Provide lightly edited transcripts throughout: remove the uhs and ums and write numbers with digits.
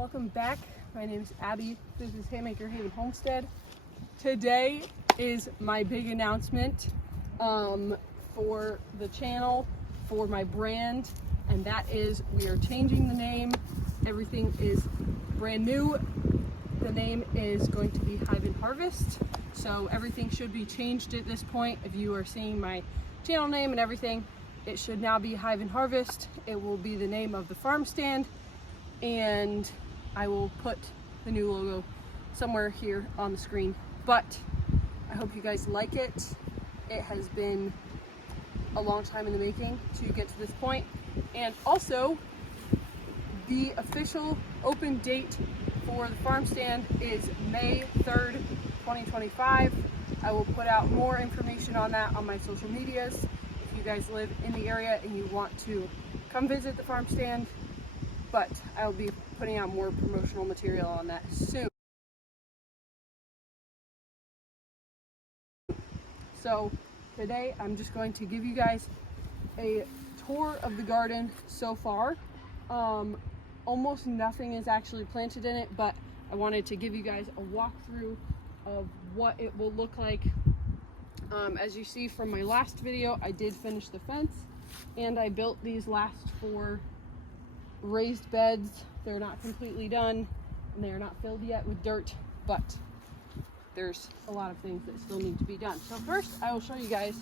welcome back. My name is Abby. This is Haymaker Haven Homestead. Today is my big announcement for the channel, for my brand, and that is we are changing the name. Everything is brand new. The name is going to be Hive and Harvest, so everything should be changed at this point. If you are seeing my channel name and everything, it should now be Hive and Harvest. It will be the name of the farm stand, and I will put the new logo somewhere here on the screen. But I hope you guys like it. It has been a long time in the making to get to this point. And also, the official open date for the farm stand is May 3rd, 2025. I will put out more information on that on my social medias. If you guys live in the area and you want to come visit the farm stand, but I'll be putting out more promotional material on that soon. So today I'm just going to give you guys a tour of the garden so far. Almost nothing is actually planted in it, but I wanted to give you guys a walkthrough of what it will look like. As you see from my last video, I did finish the fence, and I built these last 4 raised beds. They're not completely done, and they are not filled yet with dirt, but there's a lot of things that still need to be done. So first, I will show you guys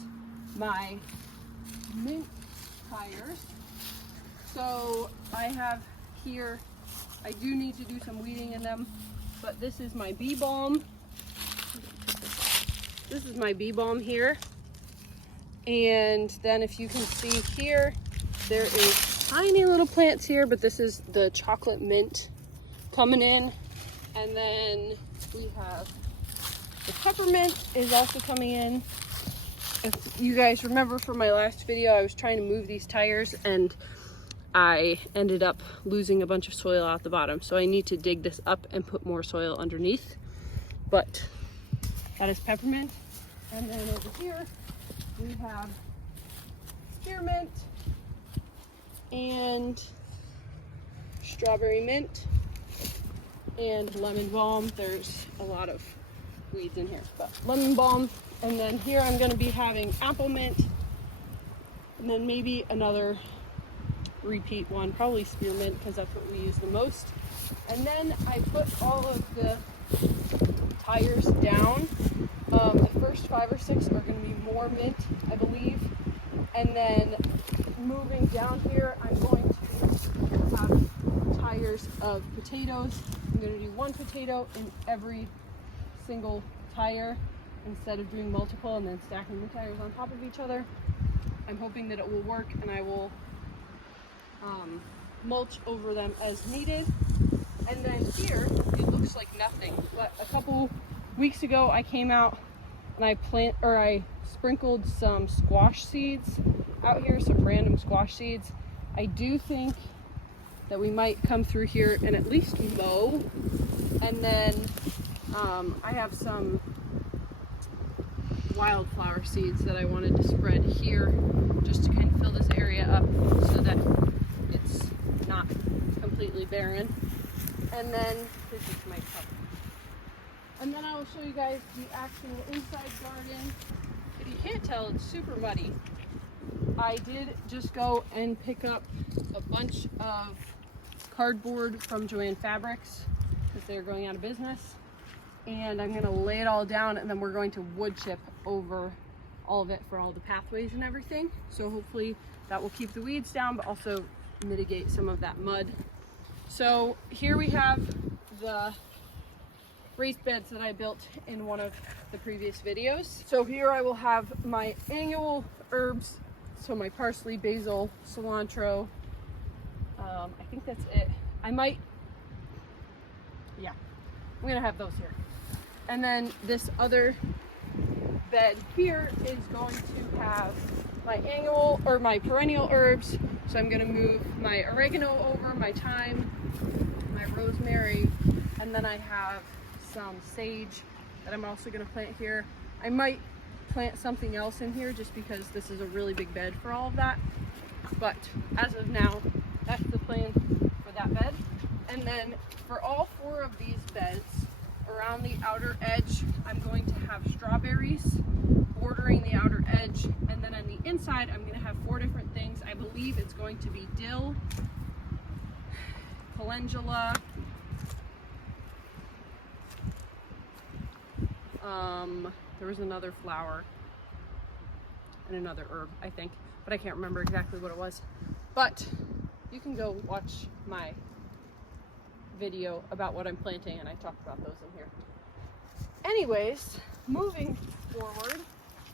my mint tires. So I have here, I do need to do some weeding in them, but this is my bee balm. This is my bee balm here. And then if you can see here, there is tiny little plants here, but this is the chocolate mint coming in. And then we have the peppermint is also coming in. If you guys remember from my last video, I was trying to move these tires and I ended up losing a bunch of soil out the bottom. So I need to dig this up and put more soil underneath. But that is peppermint. And then over here, we have spearmint and strawberry mint and lemon balm. There's a lot of weeds in here, but lemon balm. And then here I'm going to be having apple mint, and then maybe another repeat one, probably spearmint, because that's what we use the most. And then I put all of the tires down. The first 5 or 6 are going to be more mint, I believe. And then moving down here, I'm going to have tires of potatoes. I'm going to do 1 potato in every single tire instead of doing multiple and then stacking the tires on top of each other. I'm hoping that it will work, and I will mulch over them as needed. And then here, it looks like nothing, but a couple weeks ago I came out and I sprinkled some squash seeds out here, some random squash seeds. I do think that we might come through here and at least mow. And then I have some wildflower seeds that I wanted to spread here just to kind of fill this area up so that it's not completely barren. And then this is my cup. And then I will show you guys the actual inside garden. If you can't tell, it's super muddy. I did just go and pick up a bunch of cardboard from Joann Fabrics because they're going out of business. And I'm gonna lay it all down, and then we're going to wood chip over all of it for all the pathways and everything. So hopefully that will keep the weeds down, but also mitigate some of that mud. So here we have the raised beds that I built in one of the previous videos. So here I will have my annual herbs. So my parsley, basil, cilantro. I think that's it. I'm gonna have those here. And then this other bed here is going to have my annual or my perennial herbs. So I'm gonna move my oregano over, my thyme, my rosemary, and then I have some sage that I'm also gonna plant here. I might plant something else in here just because this is a really big bed for all of that. But as of now, that's the plan for that bed. And then for all 4 of these beds, around the outer edge, I'm going to have strawberries bordering the outer edge. And then on the inside, I'm going to have 4 different things. I believe it's going to be dill, calendula, there was another flower and another herb, I think, but I can't remember exactly what it was. But you can go watch my video about what I'm planting, and I talked about those in here. Anyways, moving forward,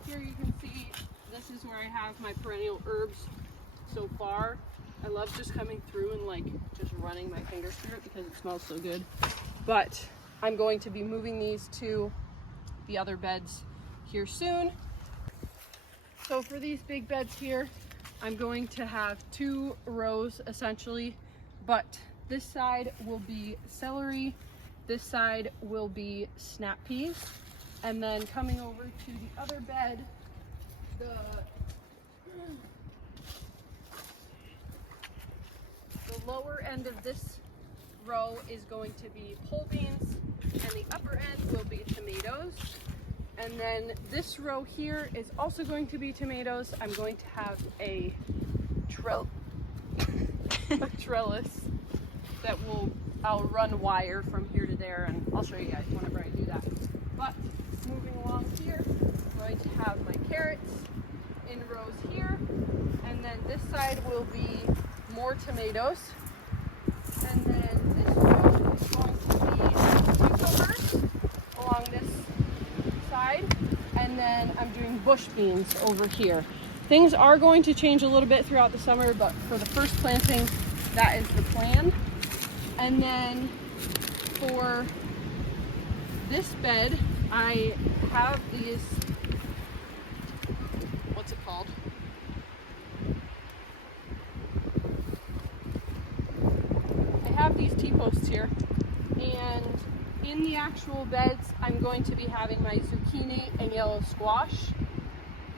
here you can see this is where I have my perennial herbs so far. I love just coming through and like just running my fingers through it because it smells so good. But I'm going to be moving these to the other beds here soon. So for these big beds here, I'm going to have 2 rows essentially, but this side will be celery, this side will be snap peas, and then coming over to the other bed, the lower end of this row is going to be pole beans, and the upper end will be tomatoes. And then this row here is also going to be tomatoes. I'm going to have a trellis that I'll run wire from here to there, and I'll show you guys whenever I do that. But moving along here, I'm going to have my carrots in rows here, and then this side will be more tomatoes. And then this row is going to be cucumbers along this side, and then I'm doing bush beans over here. Things are going to change a little bit throughout the summer, but for the first planting, that is the plan. And then for this bed, I have these, what's it called? I have these T-posts here, and in the actual beds, I'm going to be having my zucchini and yellow squash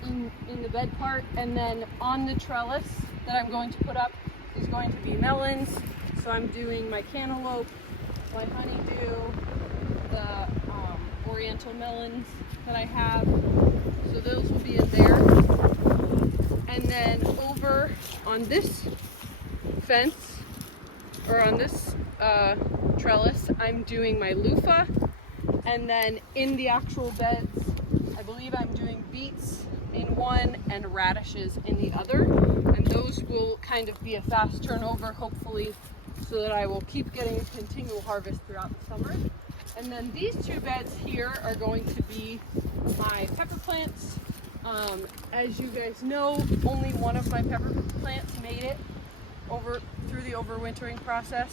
in the bed part, and then on the trellis that I'm going to put up is going to be melons. So I'm doing my cantaloupe, my honeydew, the oriental melons that I have. So those will be in there. And then over on this fence, or on this trellis, I'm doing my loofah. And then in the actual beds, I believe I'm doing beets in one and radishes in the other. And those will kind of be a fast turnover, hopefully, so that I will keep getting a continual harvest throughout the summer. And then these 2 beds here are going to be my pepper plants. As you guys know, only one of my pepper plants made it through the overwintering process.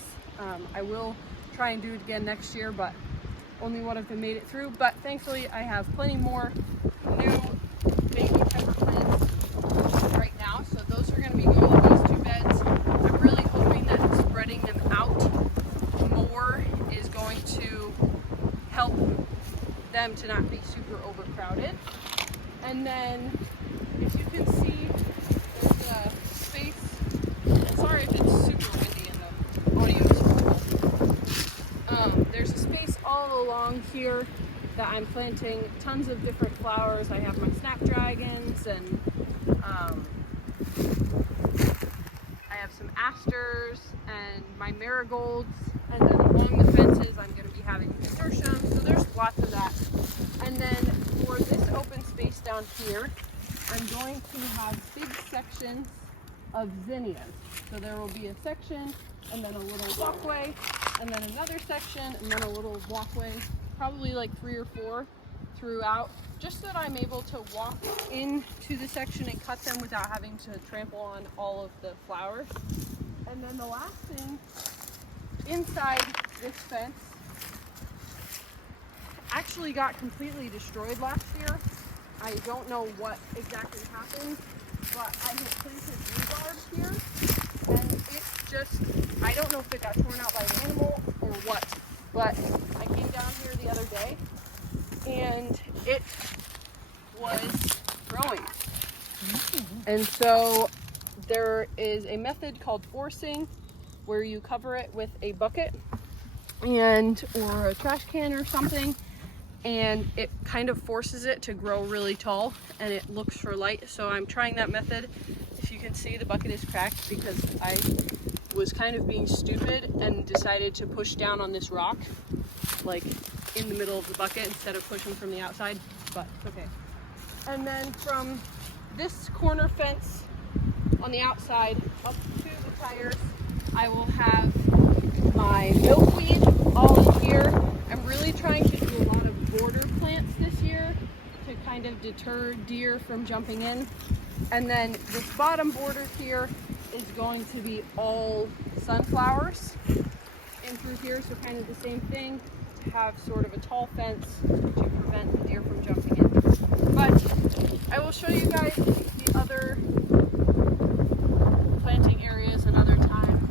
I will try and do it again next year, but only one of them made it through. But thankfully, I have plenty more new baby pepper plants right now. So those are going to be going in these 2 beds. I'm really hoping that spreading them out more is going to help them to not be super overcrowded. And then, if you can see, there's a space. Sorry if it's super windy and the audio is horrible. There's a space all along here that I'm planting tons of different flowers. I have my snapdragons, and I have some asters and my marigolds, and then along the fences I'm going to be having nasturtiums, so there's lots of that. And then for this open space down here, I'm going to have big sections of zinnias. So there will be a section, and then a little walkway, and then another section, and then a little walkway, probably like 3 or 4 throughout, just so that I'm able to walk into the section and cut them without having to trample on all of the flowers. And then the last thing, inside this fence, actually got completely destroyed last year. I don't know what exactly happened, but I had planted rhubarb here, and it's just, I don't know if it got torn out by an animal or what, but I came down here the other day and it was growing. And so there is a method called forcing where you cover it with a bucket or a trash can or something, and it kind of forces it to grow really tall and it looks for light. So I'm trying that method. If you can see, the bucket is cracked because I was kind of being stupid and decided to push down on this rock, like in the middle of the bucket instead of pushing from the outside, but it's okay. And then from this corner fence on the outside up to the tires, I will have my milkweed all in here. I'm really trying to do a lot of border plants this year to kind of deter deer from jumping in. And then this bottom border here is going to be all sunflowers in through here, so kind of the same thing, to have sort of a tall fence to prevent the deer from jumping in. But I will show you guys the other planting areas another time.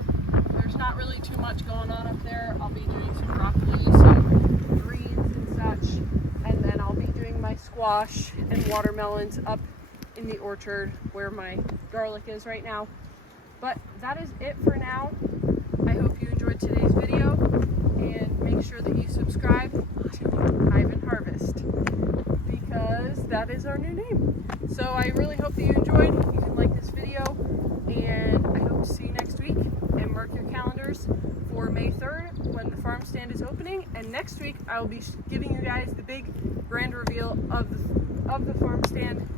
There's not really too much going on up there. I'll be doing some broccoli, some greens and such, and then I'll be doing my squash and watermelons up in the orchard where my garlic is right now. But that is it for now. I hope you enjoyed today's video, and make sure that you subscribe to Hive and Harvest, because that is our new name. So I really hope that you enjoyed. You can like this video, and I hope to see you next week. And mark your calendars for May 3rd when the farm stand is opening. And next week I will be giving you guys the big grand reveal of the farm stand